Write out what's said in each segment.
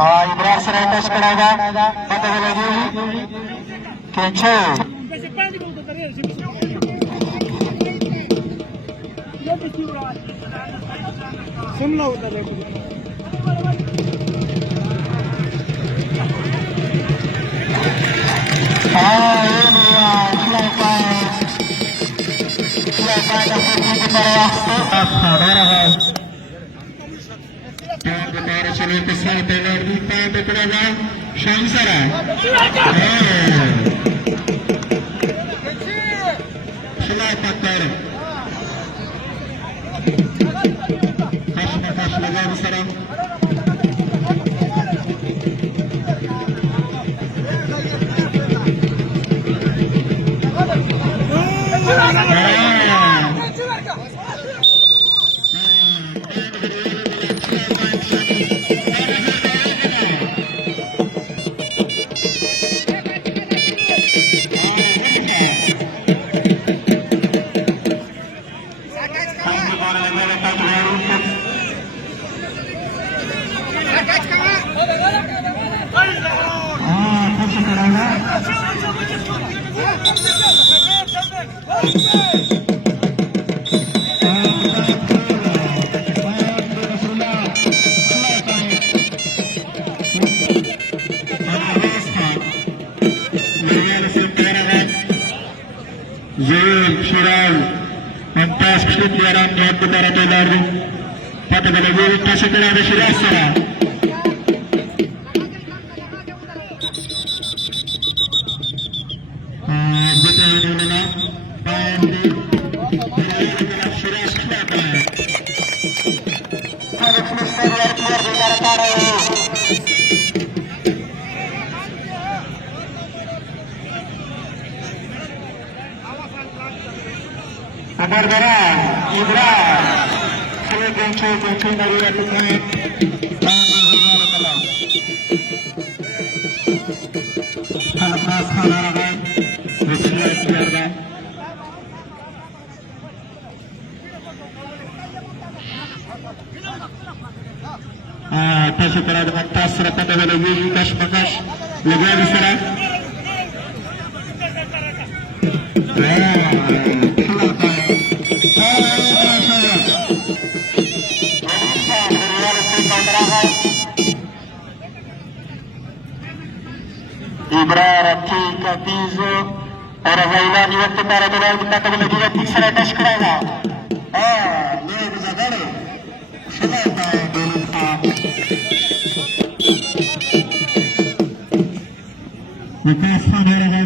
Ibrar surrender कराएगा पता लगी कैसे शिमला उधर Ibrar aquí Catizo और महिला नियुक्त तारा पता लगी तीसरा टच कराएगा विकास तारा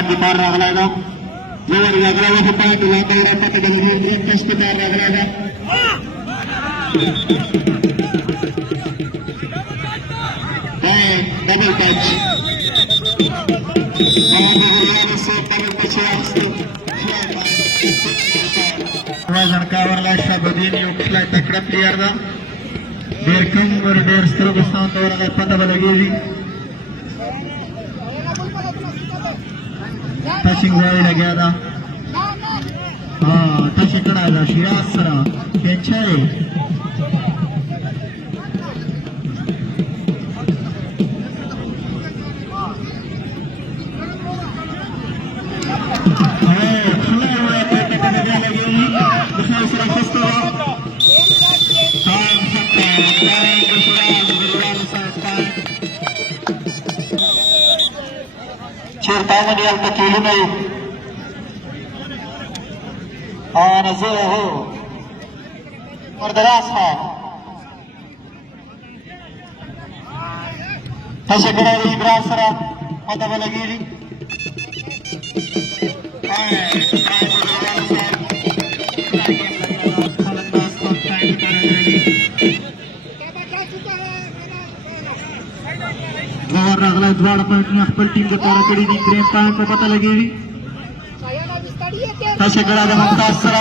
di para aglaga luar aglaga kita di lantai rapat dengan ringkas kita aglaga double touch वजन कावरला शाबदीन योक्सला तकड़ा प्लेयर दा देर कम और देर स्ट्रोक साउंड और अगर पता लगेगी टचिंग वाली लगा था हाँ टचिंग करा था शिराज सरा केंचरे Certanya dia kecil nih. Nazaho. Perderasa. Tasya kena di berasra. Mata lagi ni. और अगला द्वार पर खपल टीम को तारा कड़ी दी ग्रेन टाइम पे पता लगेगी तसे कड़ा द मुमताज सरा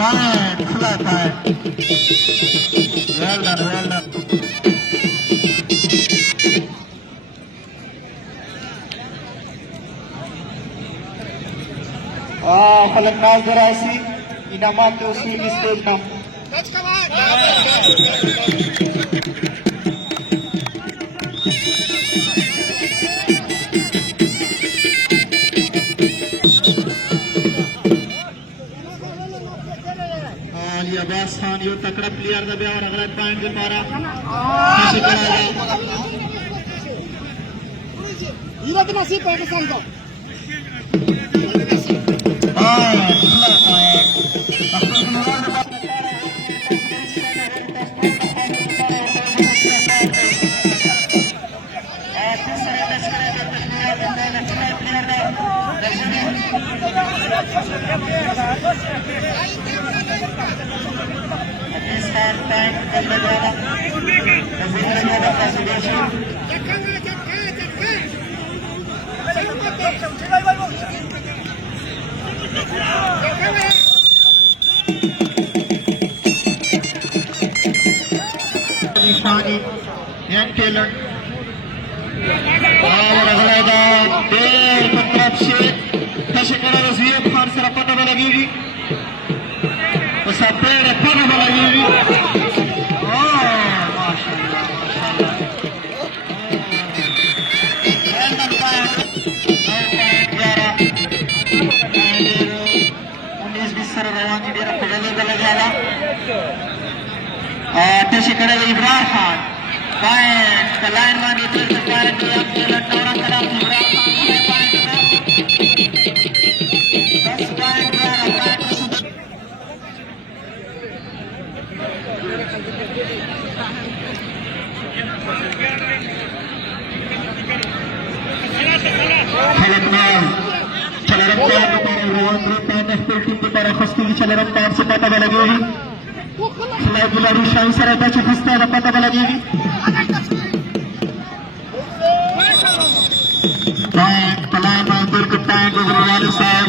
पॉइंट खुला पॉइंट वेल डन फलंदाज जरासी इनामात तो उसी स्टेज नाम अब्बास खान यो तकड़ा प्लेयर दा और अगला पॉइंट दे पारा कैसे करा है हीरा तो नसीब है किसान को इब्रार खान पॉइंट लाइन मांगी तो सरकार की अपने लटौरा करा इब्रार खान ने पॉइंट का 10 पॉइंट द्वारा चल रहा से पता लगेगी खिलाड़ी शाही सरायता चिकित्सा पता लगेगी तलाय मंदिर के टाइम गुजरवाली साहब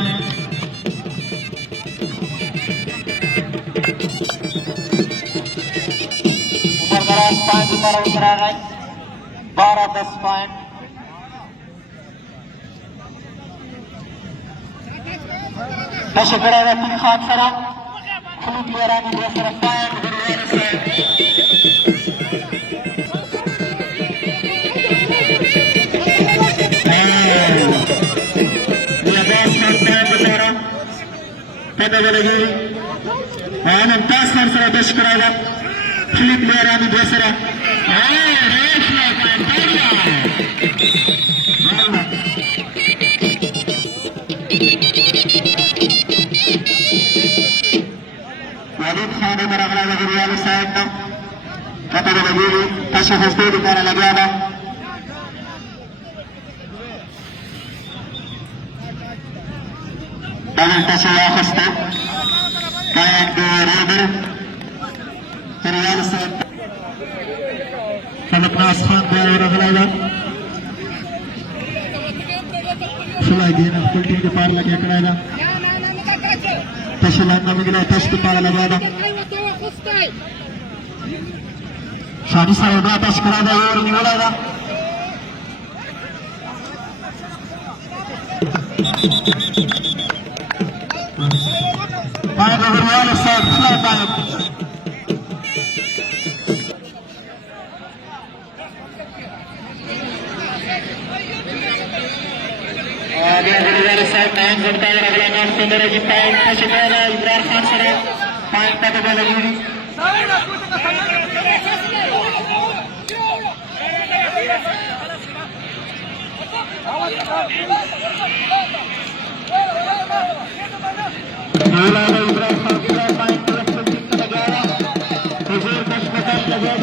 पॉइंट की तरफ उतरा रहे 12-10 पॉइंट नशे कराएगा तीन खान सरा खुली प्लेयरानी दूसरा पॉइंट कराएगा खुली प्लेयरानी दूसरा खाने में रखना लगे साइड में पता लगे ऐसे हंसते दिखाने लगे आना Talenta sa hasta kaya Roder Real Set Falak na asfan pero ragalaga Sulay din ang full team ke par lagi akalaga Tashilan na migila tash ke par lagada Shani sa udra tash karada और निवलागा Para the Real Set flat back time करता है अगला match के अंदर जी point का शिकार है Imran Khan sir point का बदला लगी इमरान खान सर पॉइंट पर लगा हुजूर कश पकड़ लगा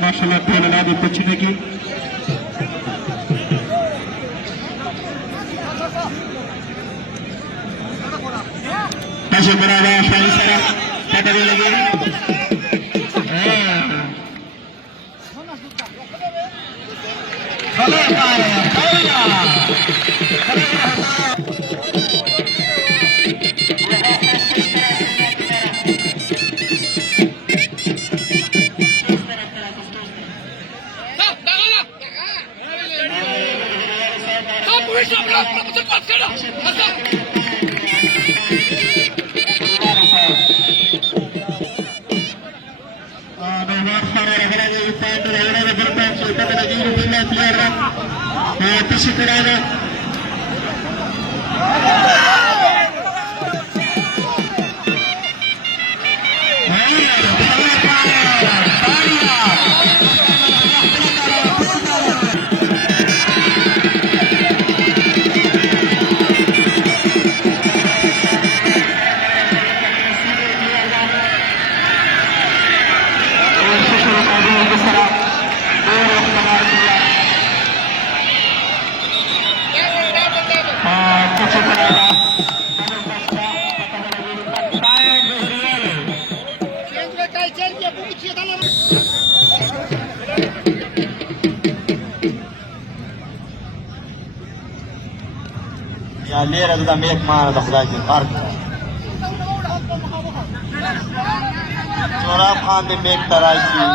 माशाल्लाह ढोल लगा दी पहुंचने की कैसे बराबर शाही सारा पता भी लगे या ले रहा था मेक मारा था खुदा की मार चोरा खान भी मेक तराई की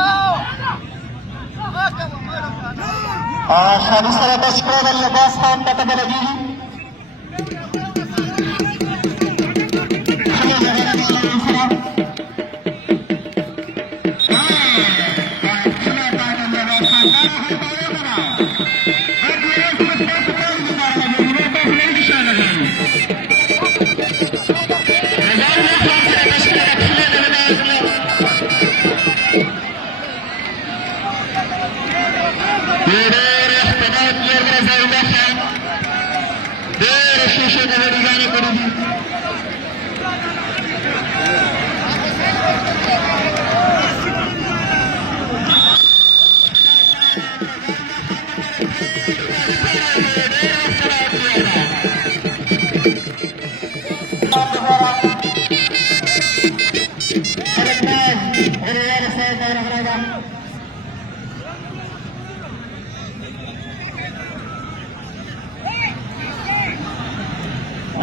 शादी सारा बस कर लिबास खान पता लगी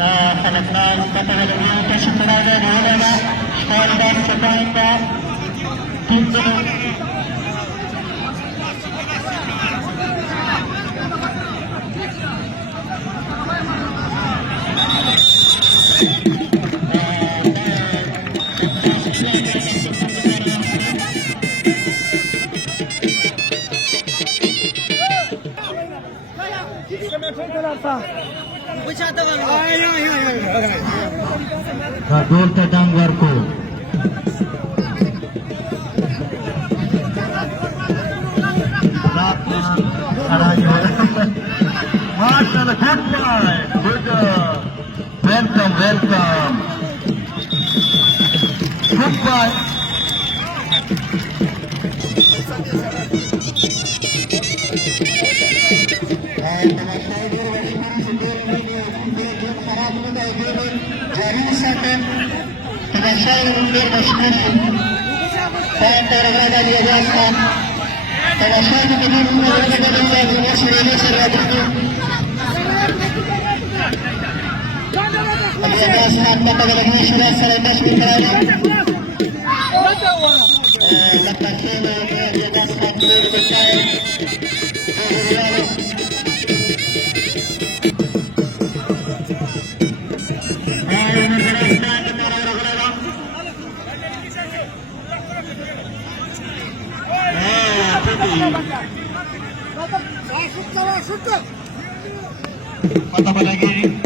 خلفنا الفترة الأولى تشكر على العلماء قائدا سبعين تنزل Gol tendang Warko. Marshall, goodbye. Good. Welcome, welcome. Goodbye. Saya mundur masing-masing. Saya teragak dia jaskan. Kalau saya begini mundur dengan dia sudah serabutnya. Dia jaskan kata lagi sudah selepas bicara. Lepas ini dia jaskan berbicara. Mata pada lagi.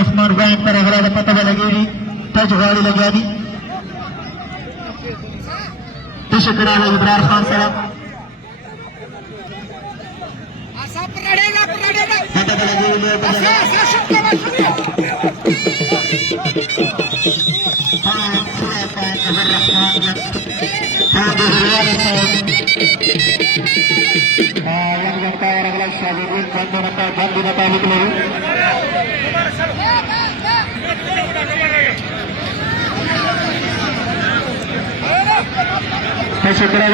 Rahman Bank पर अगला पता लगेगी touch गाड़ी लगा दी शुक्रिया इब्रार खान साहब पता शुक्रिया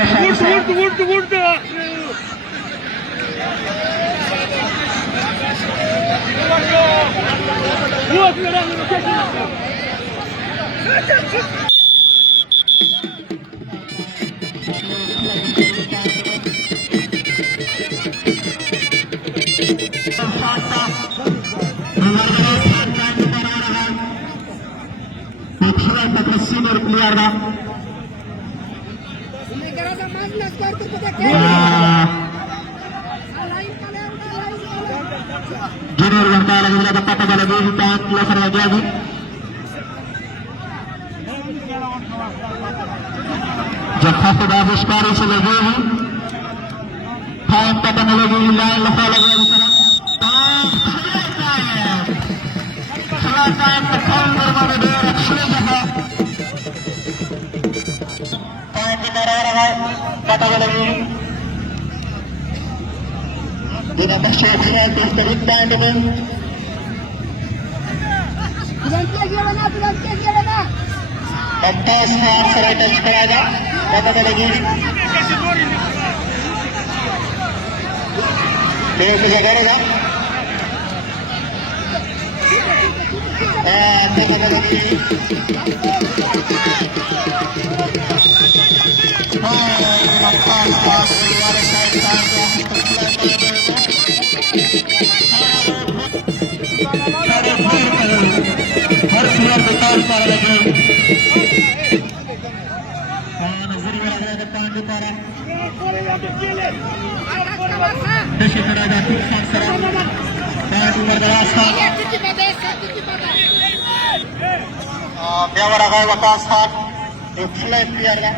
सीनियर प्लेयर का junior Bantala juga dapat pada lagi hitam laser lagi Jakha sudah bersekali selagi time pada lagi lain laser lagi di sana selesai perform berbeda dengan Jakha time di mana pada lagi dengan masyarakat yang terlibat dengan pentas seraitan sekolah pada lagi dia kejagaan dah pada lagi pentas luar saya harus luar betul para lagi nazari वाला depan di para देशी करायचा खूप सरा bat वर दरासा बेवरा गाय वकास हात fly player ला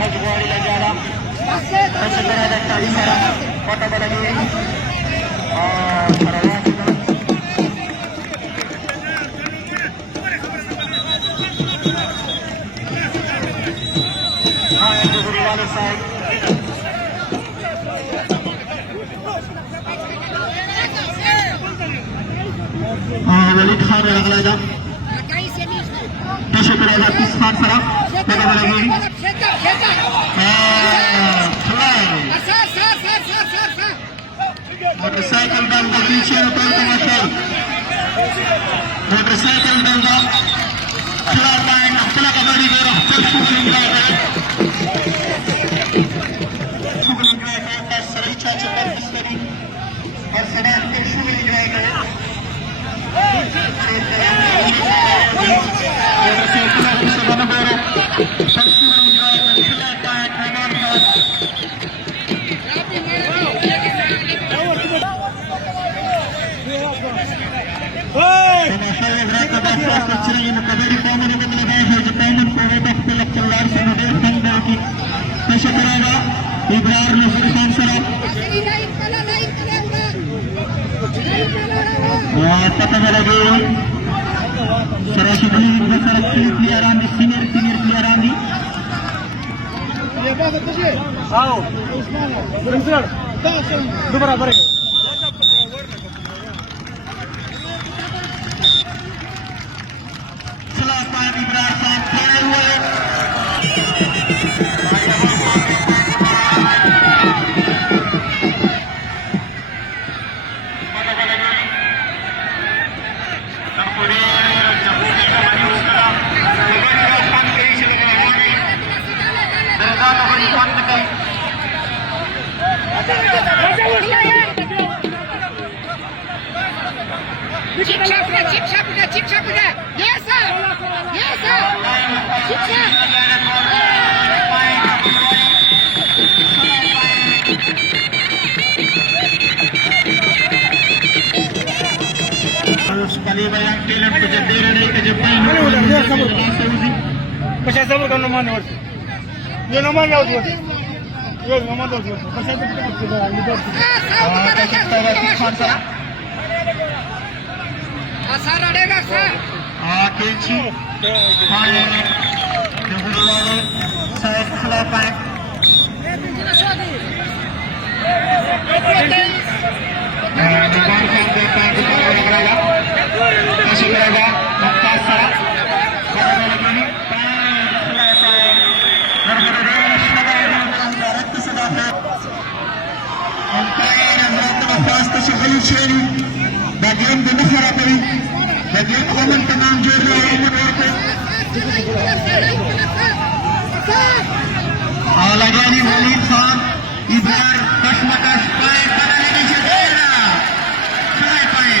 मजबूरी लगाला देशी करायचा चाळी सरा कोटा बलगी वलीद खान लगला जा तसे करायला 30 खान सरा बघा लगी मोटरसाइकिल डाल के पीछे उतर के मोटरसाइकिल डाल का खिला लाइन खिला कबड्डी के चल शूटिंग कर शूटिंग कर सही चाचा पर बिस्तरी और सदा के शूटिंग कर कबड्डी कॉमन में लगा है जो कॉमन प्रोडक्ट ऑफ कलेक्टर से मुझे फंड की कैसे करेगा इब्रार नजर खान सरा पता लगे सराशी प्लेयर आंदी सीनियर प्लेयर आंदी आओ दोबारा बरे सलाह इब्रार खान खड़े हुए Chip yes sir chip sekali bayang talent ko jab dere nahi ke jab कैसे सब का नमान वर्ष ये नमान लाओ वर्ष ये नमान लाओ वर्ष कैसे कुछ खान सरा सर अड़ेगा सर केची खाने जबरवाले साइड खिला पाए दुकान से देखता है कि करेगा कैसे करेगा मक्का सरा umpire Sheri, bagian benar Sarapari, bagian Oman Tamam Jorno, lagi ini Walid Khan, Ibar, Kasmakas, Pai, Tanah ini Jadera, Pai Pai.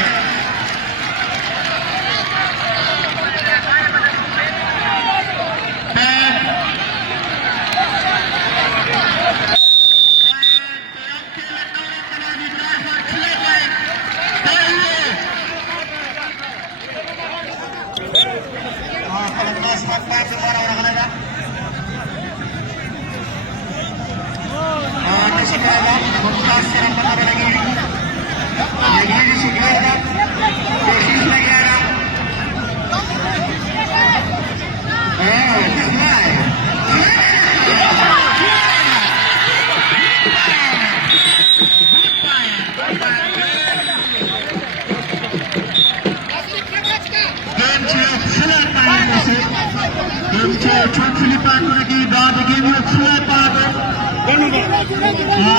Çok Filipan lagi बाद गेम में छुआ पाग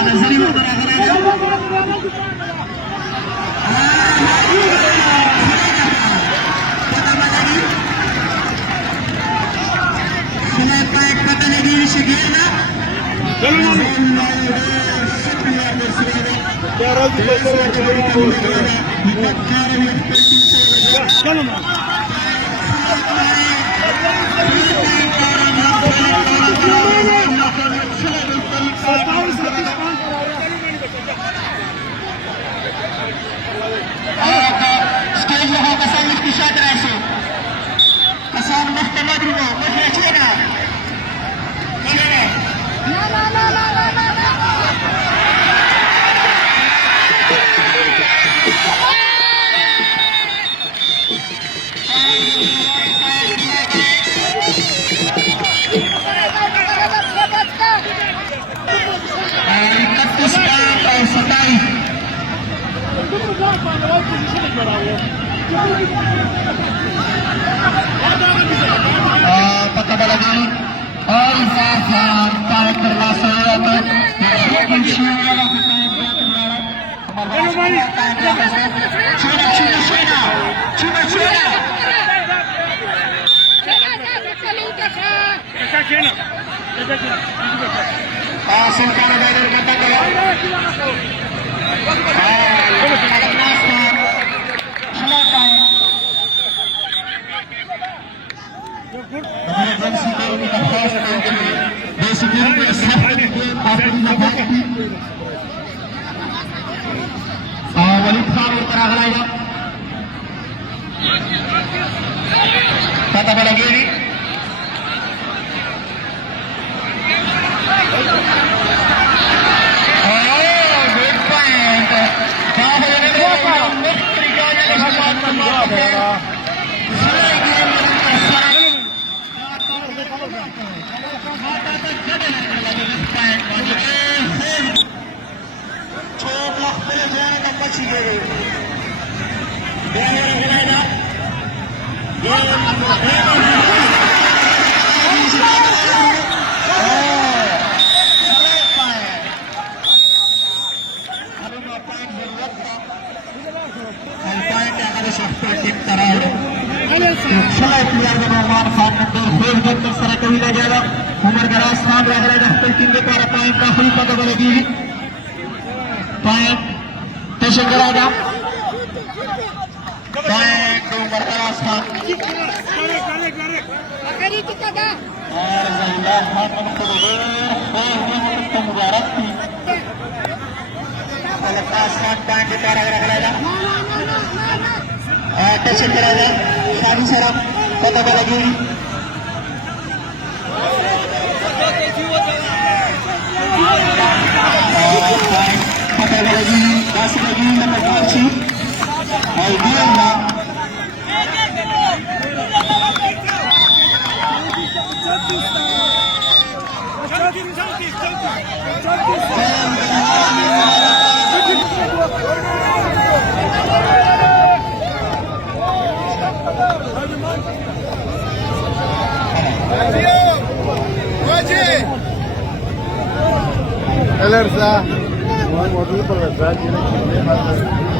नजरी में बना करेगा पता लगी शिगेना स्टेज हो कसा इश्तिशात राहतो कसा मुख्तमद रुवा मुख्तमद pagkaba lagi ay sasang kahit terlaksana Walid Khan utara kalaga kata lagi ini good point Umar Garas Khan Ragala Daftar Team के द्वारा पॉइंट का हल पता बनेगी पॉइंट टेशन कराएगा पॉइंट उमर गरास खान और ज़हीला खान को मुबारक थी गरास खान पॉइंट के द्वारा रगड़ेगा टेशन कराएगा शादी शराब पता बनेगी lagi masih lagi nomor 2 Aidiana Elerza, model por la tiene que